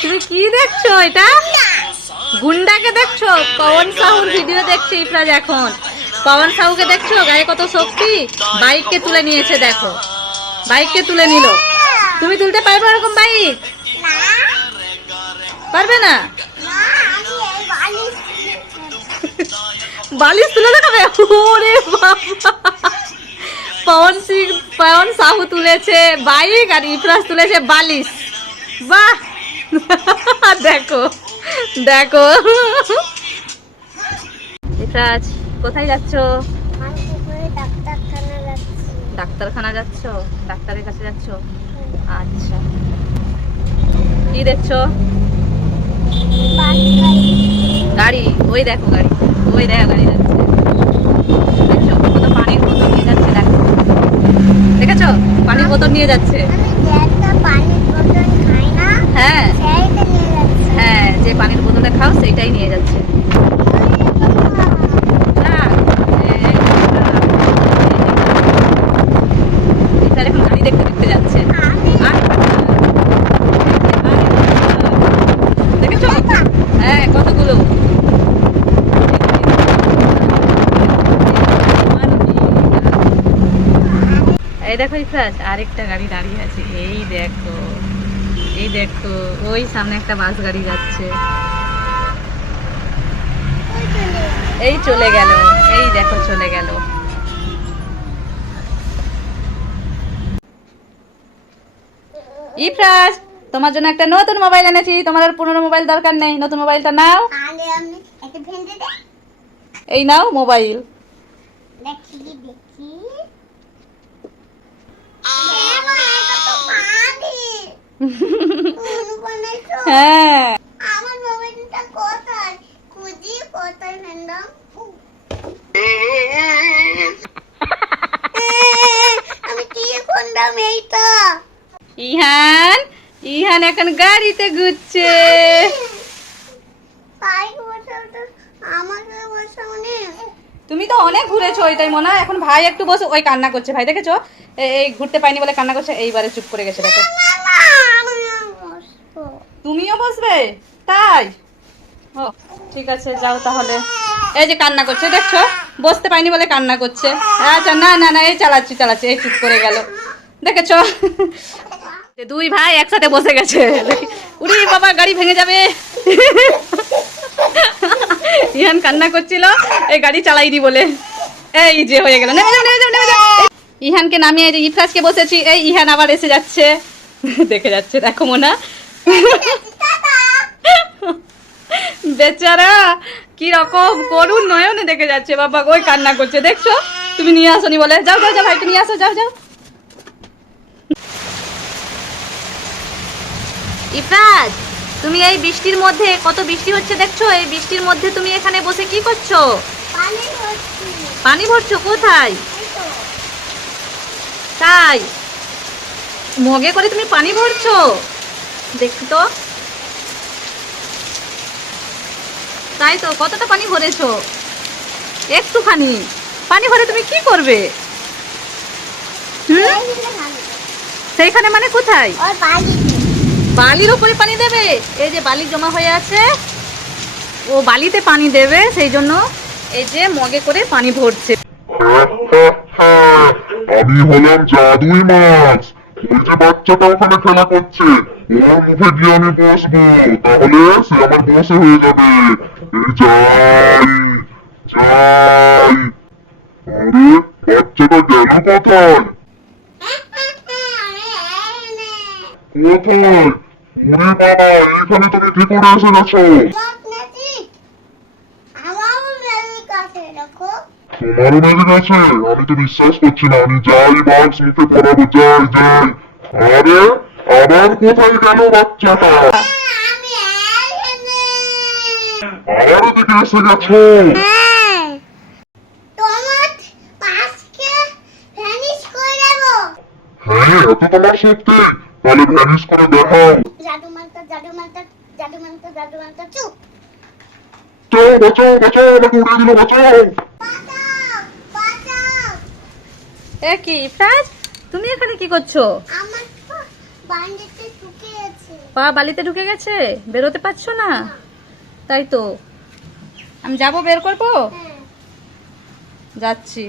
তুমি কি দেখছো? এটা গুন্ডাকে দেখছো? পবন সাহুর ভিডিও দেখছে ইফরাজ এখন। পবন সাহুকে দেখছো? গায়ে কত শক্তি। বাইককে তুলে নিয়েছে, দেখো বাইককে তুলে নিল। তুমি তুলতে পারবে এরকম বাইক? পারবে না। বালিশ তুলে দেখাবে? ওরে বাবা, পবন সাহু তুলেছে বাইক আর ইফরাজ তুলেছে বালিশ। বাহ, দেখো দেখো। ইফরাজ কোথায় যাচ্ছ? ডাক্তারখানা যাচ্ছ? ডাক্তারের কাছে যাচ্ছ? আচ্ছা, কি দেখছো? গাড়ি, ওই দেখো গাড়ি, ওই দেখো গাড়ি যাচ্ছে। দেখছো কত পানির বোতল নিয়ে যাচ্ছে, দেখো দেখেছো পানির বোতল নিয়ে যাচ্ছে। হ্যাঁ হ্যাঁ, যে পানির বোতলটা খাও সেইটাই নিয়ে যাচ্ছে। এখন গাড়ি দেখতে দেখতে যাচ্ছে। দেখেছো? হ্যাঁ, কতগুলো। এই দেখো ইফরাজ, আরেকটা গাড়ি দাঁড়িয়ে আছে। এই দেখো, এই দেখো, ওই সামনে একটা বাস গাড়ি যাচ্ছে। এই চলে গেল, এই দেখো চলে গেল। ইফরাজ, তোমার জন্য একটা নতুন মোবাইল এনেছি। তোমার আর পুরনো মোবাইল দরকার নেই, নতুন মোবাইলটা নাও। এই নাও মোবাইল। হ্যাঁ, আমার মোবাইলটা কোথায় খুঁজি, কোথায় ফেললাম? আমি কি করলাম এইটা? ইহান, ইহান এখন গাড়িতে ঘুরছে। তুমি তো অনেক ঘুরেছো, ওইটাই মনে হয়। এখন ভাই একটু বসে, ওই কান্না করছে ভাই, দেখেছো? এই ঘুরতে পাইনি বলে কান্না করছে। এইবারে চুপ করে গেছে, দেখো। তুমিও বসবে? তাই? ও ঠিক আছে, যাও তাহলে। এই যে কান্না করছে, দেখছো? বসতে পাইনি বলে কান্না করছে। আচ্ছা, না না না, এই চালাচ্ছি চালাচ্ছি, এই চুপ করে গেল, দেখেছো? দুই ভাই একসাথে বসে গেছে। উড়ি বাবা, গাড়ি ভেঙে যাবে। ইহান কান্না করছিল এই গাড়ি চালাইনি বলে। এই যে হয়ে গেল, নেমে যাও নেমে যাও নেমে যাও। ইহানকে নামিয়ে ইফরাজকে বসেছি। এই ইহান আবার এসে যাচ্ছে, দেখে যাচ্ছে, দেখো মোনা। বেচারা কি রকম করুণ নয়নে দেখে যাচ্ছে। বাবা ওই কান্না করছে, দেখছো? তুমি নিয়ে আসনি বলে। যাও যাও যাও, ভাইকে নিয়ে আসো, যাও যাও। ইফরাজ, তুমি এই বৃষ্টির মধ্যে, কত বৃষ্টি হচ্ছে দেখছো? এই বৃষ্টির মধ্যে তুমি এখানে বসে কি করছো? পানি ভরছো? কোথায়? তাই? মগে করে তুমি পানি ভরছো? দেখি তো। তাই তো, কতটা পানি ভরেছো? একটুখানি পানি ভরে তুমি কি করবে? সেইখানে মানে কোথায়? বালির উপরে পানি দেবে? এই যে বালি জমা হয়ে আছে, ও বালিতে পানি দেবে, সেই জন্য এই যে মগে করে পানি ভরছে। আমি হলাম জাদুই মাছ। ওই যে বাচ্চাটা ওখানে খেলা করছে, ওর মুখে গিয়ে আমি বসবো, তাহলে সে আমার বসে হয়ে যাবে। এই যাই যাই। আরে বাচ্চাটা গেল কোথায়? কোথায়? ওরে বাবা, এখানে তুমি কি করে এসে গেছো? তোমারও ম্যাজিক আছে? আমি তো বিশ্বাস করছি না। আমি যাই মাছ মুখে পড়াবো, যাই যাই। আরে আবার কোথায় গেল বাচ্চাটা? আবার এদিকে এসে গেছো? হ্যাঁ, এত তোমার শক্তি, তাহলে ভ্যানিশ করে দেখাও। জাদু মন্ত্র জাদু মন্ত্র জাদু মন্ত্র জাদু মন্ত্র, চুপ। বাঁচাও বাঁচাও বাঁচাও, আমাকে উড়িয়ে দিল, বাঁচাও। এ কি ইফরাজ, তুমি এখানে কি করছো? আমার তো বান্ডিতে ঢুকে আছে। পা বালিতে ঢুকে গেছে, বেরোতে পারছো না? তাই তো, আমি যাব বের করবো। হ্যাঁ। যাচ্ছি।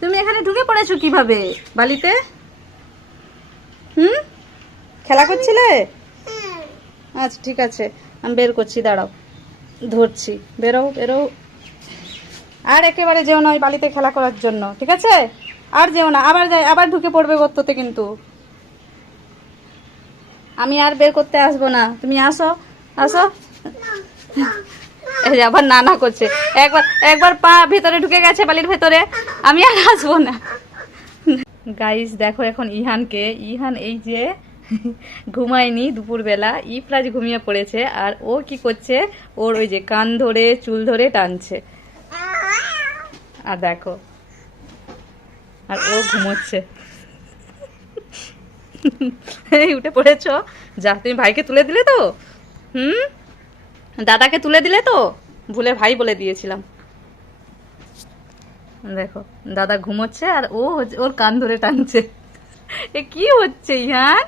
তুমি এখানে ঢুকে পড়েছো কিভাবে বালিতে? খেলা করছিলে? হ্যাঁ। আচ্ছা ঠিক আছে, আমি বের করছি, দাঁড়াও, ধরছি। বেরো বেরো, আর একেবারে যেও না ওই বালিতে খেলা করার জন্য, ঠিক আছে? আর যেও না, আবার ঢুকে পড়বে গর্ততে কিন্তু। আমি আর বের করতে আসবো না, তুমি আসো আসো। এই যে আবার নানা করছে, একবার পা ভেতরে ঢুকে গেছে বালির ভেতরে, আমি আর আসবো না। গাইস দেখো এখন ইহান এই যে ঘুমায়নি দুপুরবেলা, ইফরাজ ঘুমিয়ে পড়েছে, আর ও কি করছে, ওর ওই যে কান ধরে চুল ধরে টানছে। আর দেখো, আর ও ঘুমোচ্ছে। এই উঠে পড়েছো, যা তুমি ভাইকে তুলে দিলে তো? দাদাকে তুলে দিলে তো? ভুলে ভাই বলে দিয়েছিলাম। দেখো দাদা ঘুমোচ্ছে আর ওর কান ধরে টানছে। এ কি হচ্ছে ইহান?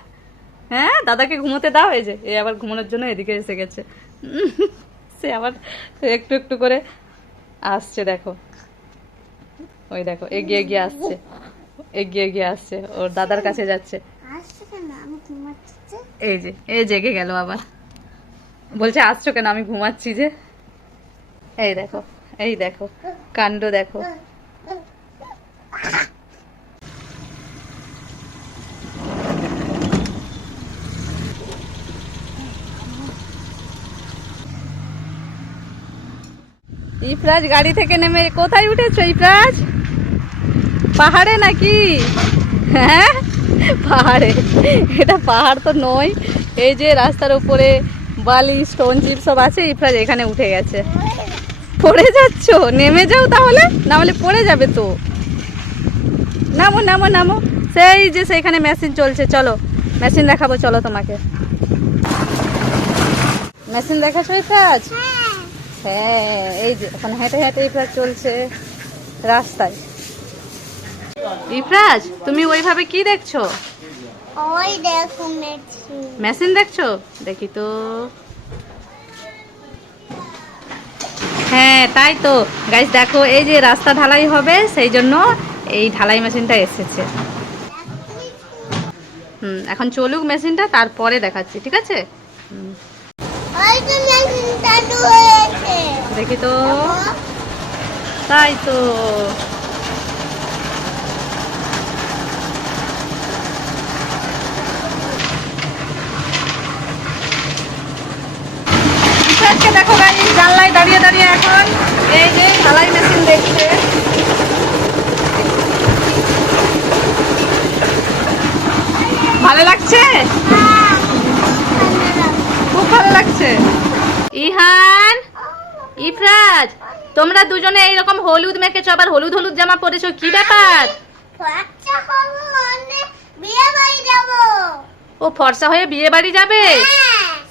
হ্যাঁ, দাদাকে ঘুমোতে দাও। এই যে এ আবার ঘুমানোর জন্য এদিকে এসে গেছে। সে আবার একটু একটু করে আসছে, দেখো ওই দেখো এগিয়ে এগিয়ে আসছে, এগিয়ে এগিয়ে আসছে, ওর দাদার কাছে যাচ্ছে। আসছে কেন? আমি ঘুমাচ্ছি। এই যে এই জেগে গেল আবার, বলছে আসছো কেন, আমি ঘুমাচ্ছি যে। এই দেখো, এই দেখো কাণ্ড দেখো। ইফরাজ গাড়ি থেকে নেমে কোথায় উঠেছো ইফরাজ? পাহাড়ে নাকি? হ্যাঁ পাহাড়ে। এটা পাহাড় তো নয়, এই যে রাস্তার উপরে বালি স্টোন চিপ সব আছে, ইফরাজ এখানে উঠে গেছে। পড়ে যাচ্ছ? নেমে যাও তাহলে, না হলে পড়ে যাবে তো। নামো নামো নামো, সেই যে সেইখানে মেশিন চলছে, চলো মেশিন দেখাবো, চলো তোমাকে। মেশিন দেখাচ্ছ ইফরাজ? হ্যাঁ, এই যে এখন হেঁটে হেঁটে ইফরাজ চলছে রাস্তায়। ইফরাজ তুমি ওইভাবে কি দেখছো? ওই দেখো মেশিন। মেশিন দেখছো? দেখি তো। হ্যাঁ তাই তো গাইস, দেখো এই যে রাস্তা ঢালাই হবে, সেই জন্য এই ঢালাই মেশিনটা এসেছে। এখন চলুক মেশিনটা, তারপরে দেখাচ্ছি, ঠিক আছে? ওই তো মেশিন চালু হয়েছে। দেখি তো। তাই তো, ইফরাজকে দেখো গাইস জানলায় দাঁড়িয়ে দাঁড়িয়ে এখন এই যে ঢালাই মেশিন দেখছে। ভালো লাগছে? খুব ভালো লাগছে। ইহান, ইফরাজ তোমরা দুজনে এইরকম হলুদ মেখেছো, আবার হলুদ হলুদ জামা পরেছো, কি ব্যাপার? বাচ্চা হলো মানে বিয়ে বাড়ি যাব। ও ফর্সা হয়ে বিয়ে বাড়ি যাবে,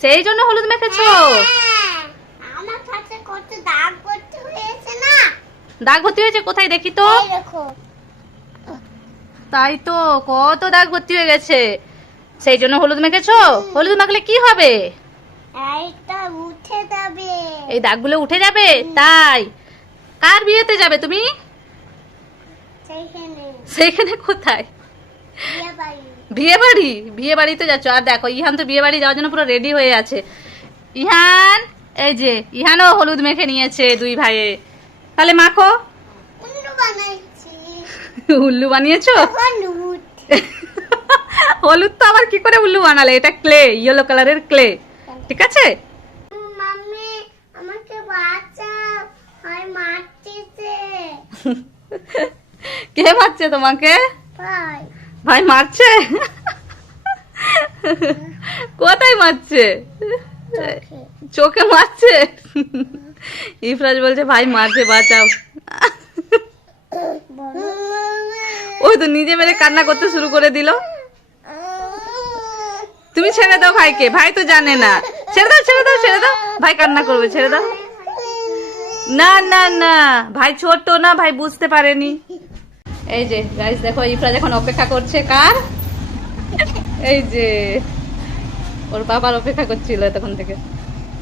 সেই জন্য হলুদ মেখেছো? আমার হাতে কত দাগ ভর্তি হয়েছে না? দাগ ভর্তি হয়েছে কোথায় দেখি তো। এই দেখো। তাই তো, কত দাগ ভর্তি হয়ে গেছে, সেই জন্য হলুদ মেখেছো। হলুদ মাখলে কি হবে? এইটা উঠে যাবে। এই দাগগুলো উঠে যাবে? তাই কার বিয়েতে যাবে তুমি? সেইখানে সেইখানে কোথায়? বিয়ে বাড়ি। বিয়ে বাড়ি? বিয়ে বাড়িতে যাচ্ছ? আর দেখো ইহান তো বিয়ে বাড়ি যাওয়ার জন্য পুরো রেডি হয়ে আছে। ইহান, এই যে ইহানও হলুদ মেখে নিয়েছে দুই ভাইয়ে, তাহলে মাখো। উল্লু বানাইছি। উল্লু বানিয়েছো? হলুদ। হলুদ তো আবার কি করে উল্লু বানালে? এটা ক্লে, ইয়েলো কালারের ক্লে, ঠিক আছে? মাম্মি আমাকে বাঁচাও, হয় মারতেছে। কে মারছে তোমাকে? ভাই ভাই মারছে? কোথায় মারছে? চোখে মারছে? ইফরাজ বলছে ভাই মারছে, বাঁচাও। ওই তো নিজে মেরে কান্না করতে শুরু করে দিল। তুমি ছেড়ে দাও ভাইকে, ভাই তো জানে না। ছেড়ে দাও ছেড়ে দাও ছেড়ে দাও, ভাই কান্না করবে, ছেড়ে দাও। না না না ভাই ছোট না, ভাই বুঝতে পারেনি। এই যে গাইস দেখো ইফরাজ এখন অপেক্ষা করছে কার, এই যে ওর বাবার অপেক্ষা করছিল তখন থেকে।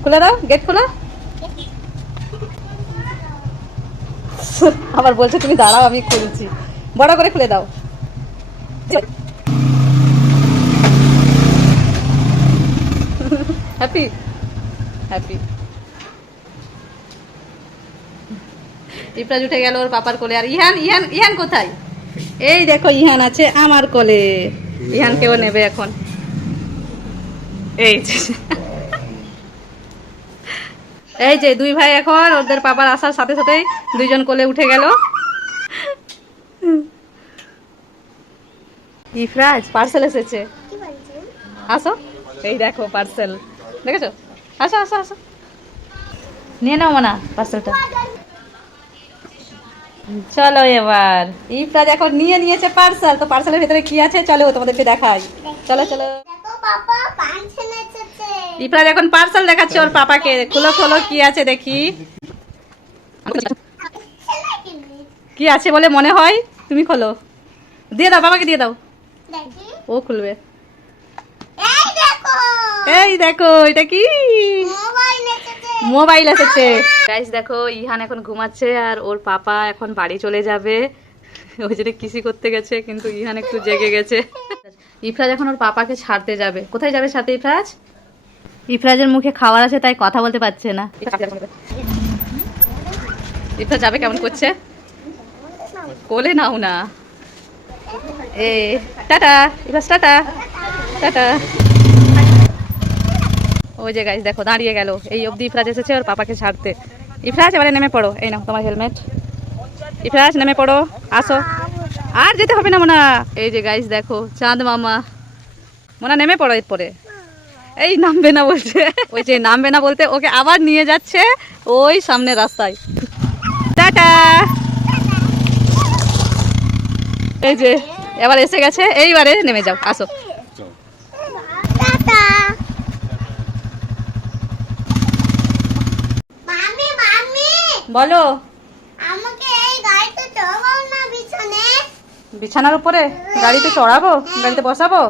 খুলে দাও, গেট খোলা। আবার বলছে তুমি দাঁড়াও আমি খুলছি, বড় করে খুলে দাও। Happy happy. ইফরাজ উঠে গেল ওর পাপার কোলে। আর ইহান ইহান ইহান কোথায়? এই দেখো ইহান আছে আমার কোলে। ইহানকেও নেবে এখন। এই যে এই যে দুই ভাই এখন ওদের পাপার আসার সাথে সাথেই দুইজন কোলে উঠে গেল। ইফরাজ পার্সেল এসেছে, কি বলছেন? আসো। এই দেখো পার্সেল, দেখেছো? আসো আসো আসো, নিয়ে নাও মানা পার্সেলটা। চলো এবার ইফরাজ এখন নিয়ে নিয়েছে পার্সেল। তো পার্সেলের ভিতরে কি আছে চলো তোমাদেরকে দেখাই। চলো চলো। দেখো পাপা পার্সেল এসেছে। ইফরাজ এখন পার্সেল দেখাচ্ছে ওর পাপাকে। খোলো খোলো কি আছে দেখি। কি আছে বলে মনে হয়? তুমি খোলো, দিয়ে দাও বাবাকে দিয়ে দাও, দেখি। ও খুলবে। এই দেখো। এই দেখো এটা কি? মোবাইল এসেছে। মোবাইল এসেছে। গাইস দেখো ইহান এখন ঘুমাচ্ছে আর ওর পাপা এখন বাড়ি চলে যাবে। ওই জন্য কিসি করতে গেছে, কিন্তু ইহান একটু জেগে গেছে। ইফরাজ এখন ওর পাপাকে ছাড়তে যাবে। কোথায় যাবে সাথে ইফরাজ? ইফরাজের মুখে খাবার আছে তাই কথা বলতে পারছে না। ইফরাজ যাবে কেমন করছে, কোলে নাও না। এ টাটা ইফরাজ, টাটা টাটা। ওই যে গাইস দেখো দাঁড়িয়ে গেল। এই অবধি ইফরাজ এসেছে ওর পাপাকে ছাড়তে। ইফরাজ এবারে নেমে পড়ো, এই নাও তোমার হেলমেট। ইফরাজ নেমে পড়ো, আসো। আর যেতে হবে না মোনা। এই যে গাইস দেখো চাঁদ মামা। মোনা নেমে পড়ো এরপরে। এই নামবে না বলছে, ওই যে নামবে না বলতে ওকে আবার নিয়ে যাচ্ছে ওই সামনে রাস্তায়। টাটা। এই যে এবার এসে গেছে, এইবারে নেমে যাও, আসো। টাটা। মামি মামি বলো। আমাকে এই গাড়িতে চড়াও না বিছানে। বিছানার উপরে গাড়িতে চড়াবো, গাড়িতে বসাবো?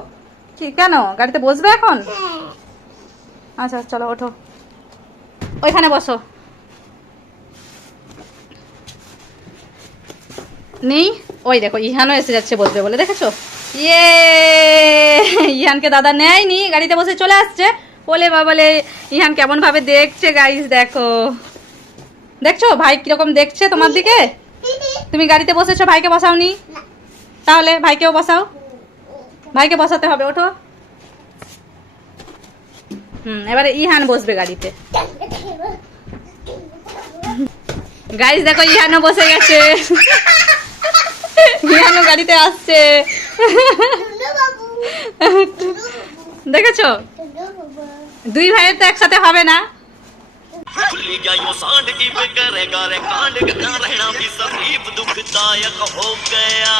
কি কেন, গাড়িতে বসবে এখন? হ্যাঁ। আচ্ছা চলো ওঠো, ওইখানে বসো। নেই, ওই দেখো ইহানও এসে যাচ্ছে বসবে বলে, দেখেছো? ইয়ে, ইহানকে দাদা নেয়নি, গাড়িতে বসে চলে আসছে। বলে বাবলে ইহান কেমন ভাবে দেখছে গাইস দেখো। দেখছো ভাই কিরকম দেখছে তোমার দিকে? তুমি গাড়িতে বসেছো, ভাইকে বসাওনি, তাহলে ভাইকেও বসাও। ভাইকে বসাতে হবে, ওঠো। এবারে ইহান বসবে গাড়িতে। গাইস দেখো ইহানও বসে গেছে। ইহানও গাড়িতে আসছে। দেখেছো দুই ভাইয়ের তো একসাথে হবে না। खुली गया यूं सांड की करेगा रे कांड गया रहना भी सकीब दुखदायक हो गया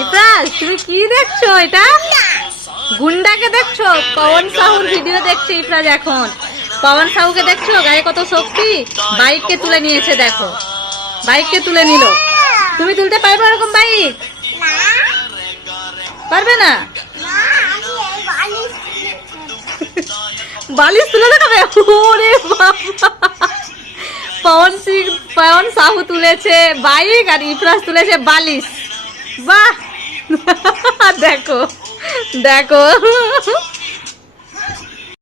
ইফরাজ তুমি কি দেখছো? এটা গুন্ডাকে দেখছো? পবন সাহুর ভিডিও দেখছে ইফরাজ এখন। পবন সাহুকে দেখছো, গায়ে কত শক্তি। বাইককে তুলে নিয়েছে দেখো, বাইককে তুলে নিল। তুমি তুলতে পারবে এরকম বাইক? না পারবে না? না আমি এই বালিশ বালিশ তুলে দেখাবে? ওরে বাবা, পবন সাহু তুলেছে বাইক আর ইফরাজ তুলেছে বালিশ। বাহ দেখো দেখো